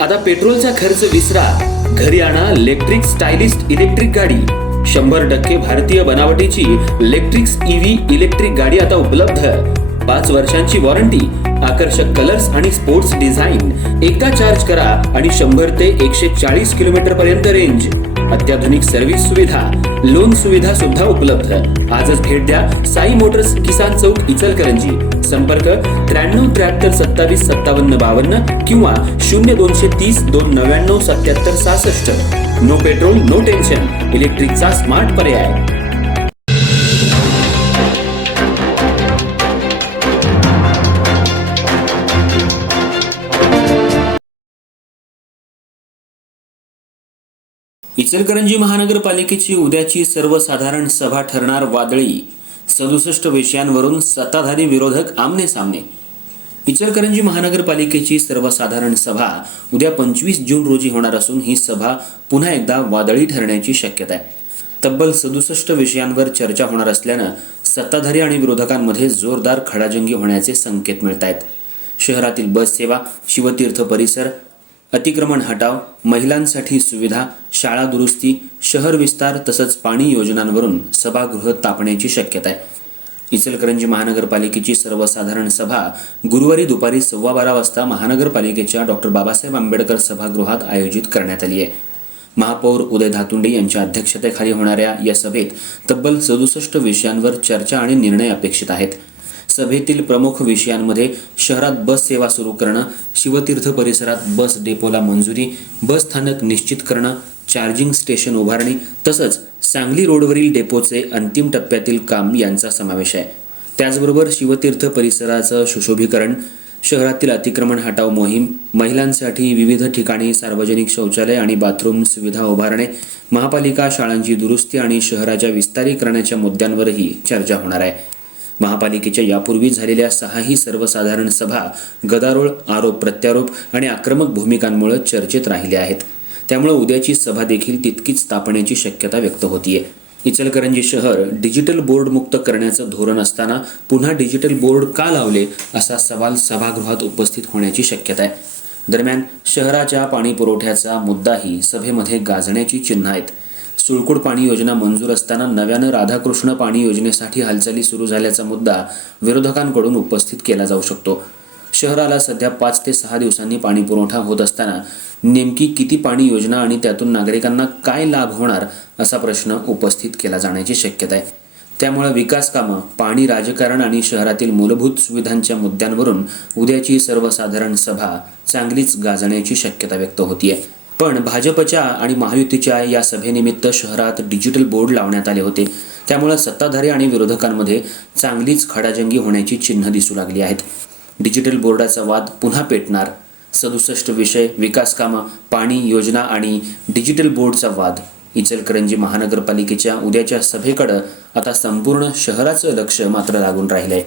आता पेट्रोलचा खर्च विसरा, घरी आणा इलेक्ट्रिक स्टायलिस्ट इलेक्ट्रिक गाडी। 100% भारतीय बनावटीची इलेक्ट्रिक्स ईव्ही इलेक्ट्रिक गाडी आता उपलब्ध। 5 वर्षांची वॉरंटी, आकर्षक कलर्स आणि स्पोर्ट्स डिझाइन। एकदा चार्ज करा आणि 100 ते 140 किलोमीटर पर्यंत रेंज। अत्याधुनिक सर्व्हिस सुविधा, लोन सुविधा सुद्धा उपलब्ध। आजच भेट द्या साई मोटर्स, किसान चौक, इचलकरंजी। संपर्क 93 73 27 57 52 किंवा 0230 299 77 66। नो पेट्रोल नो टेन्शन, इलेक्ट्रिकचा स्मार्ट पर्याय। इचलकरंजी महानगरपालिकेची उद्याची सर्वसाधारण सभा ठरणार वादळी। 67 विषयांवरून सत्ताधारी विरोधक आमने सामने। इचलकरंजी महानगरपालिकेची सर्वसाधारण सभा उद्या 25 जून रोजी होणार असून ही सभा पुन्हा एकदा वादळी ठरण्याची शक्यता आहे। तब्बल 67 विषयांवर चर्चा होणार असल्यानं सत्ताधारी आणि विरोधकांमध्ये जोरदार खडाजंगी होण्याचे संकेत मिळत आहेत। शहरातील बस सेवा, शिवतीर्थ परिसर, अतिक्रमण हटाव, महिलांसाठी सुविधा, शाळा दुरुस्ती, शहर विस्तार तसंच पाणी योजनांवरून सभागृह तापण्याची शक्यता आहे। इचलकरंजी महानगरपालिकेची सर्वसाधारण सभा गुरुवारी दुपारी 12:15 वाजता महानगरपालिकेच्या डॉक्टर बाबासाहेब आंबेडकर सभागृहात आयोजित करण्यात आली आहे। महापौर उदय धातुंडे यांच्या अध्यक्षतेखाली होणाऱ्या या सभेत तब्बल 67 विषयांवर चर्चा आणि निर्णय अपेक्षित आहेत। सभेतील प्रमुख विषयांमध्ये शहरात बस सेवा सुरू करणं, शिवतीर्थ परिसरात बस डेपोला मंजुरी, बस स्थानक निश्चित करणं, चार्जिंग स्टेशन उभारणी तसंच सांगली रोडवरील डेपोचे अंतिम टप्प्यातील काम यांचा समावेश आहे। त्याचबरोबर शिवतीर्थ परिसराचं सुशोभीकरण, शहरातील अतिक्रमण हटाव मोहीम, महिलांसाठी विविध ठिकाणी सार्वजनिक शौचालय आणि बाथरूम सुविधा उभारणे, महापालिका शाळांची दुरुस्ती आणि शहराच्या विस्तारीकरणाच्या मुद्द्यांवरही चर्चा होणार आहे। महापालिकेच्या यापूर्वी झालेल्या 6ही सर्वसाधारण सभा गदारोळ, आरोप प्रत्यारोप आणि आक्रमक भूमिकांमुळे चर्चेत राहिल्या आहेत। त्यामुळे उद्याची सभा देखील तितकीच तापण्याची शक्यता व्यक्त होतीये। इचलकरंजी शहर डिजिटल बोर्ड मुक्त करण्याचं धोरण असताना पुन्हा डिजिटल बोर्ड का लावले असा सवाल सभागृहात उपस्थित होण्याची शक्यता आहे। दरम्यान शहराच्या पाणी पुरवठ्याचा मुद्दाही सभेमध्ये गाजण्याची चिन्ह आहेत। सुळकुड पाणी योजना मंजूर असताना नव्यानं राधाकृष्ण पाणी योजनेसाठी हालचाली सुरू झाल्याचा मुद्दा विरोधकांकडून उपस्थित केला जाऊ शकतो। शहराला सध्या 5 ते 6 दिवसांनी पाणी पुरवठा होत असताना नेमकी किती पाणी योजना आणि त्यातून नागरिकांना काय लाभ होणार असा प्रश्न उपस्थित केला जाण्याची शक्यता आहे। त्यामुळे विकास कामं, पाणी राजकारण आणि शहरातील मूलभूत सुविधांच्या मुद्द्यांवरून उद्याची सर्वसाधारण सभा चांगलीच गाजण्याची शक्यता व्यक्त होतीये। पण भाजपच्या आणि महायुतीच्या या सभेनिमित्त शहरात डिजिटल बोर्ड लावण्यात आले होते। त्यामुळे सत्ताधारी आणि विरोधकांमध्ये चांगलीच खडाजंगी होण्याची चिन्ह दिसू लागली आहेत। डिजिटल बोर्डाचा वाद पुन्हा पेटणार, 67 विषय, विकास कामं, पाणी योजना आणि डिजिटल बोर्डचा वाद। इचलकरंजी महानगरपालिकेच्या उद्याच्या सभेकडे आता संपूर्ण शहराचं लक्ष मात्र लागून राहिलंय।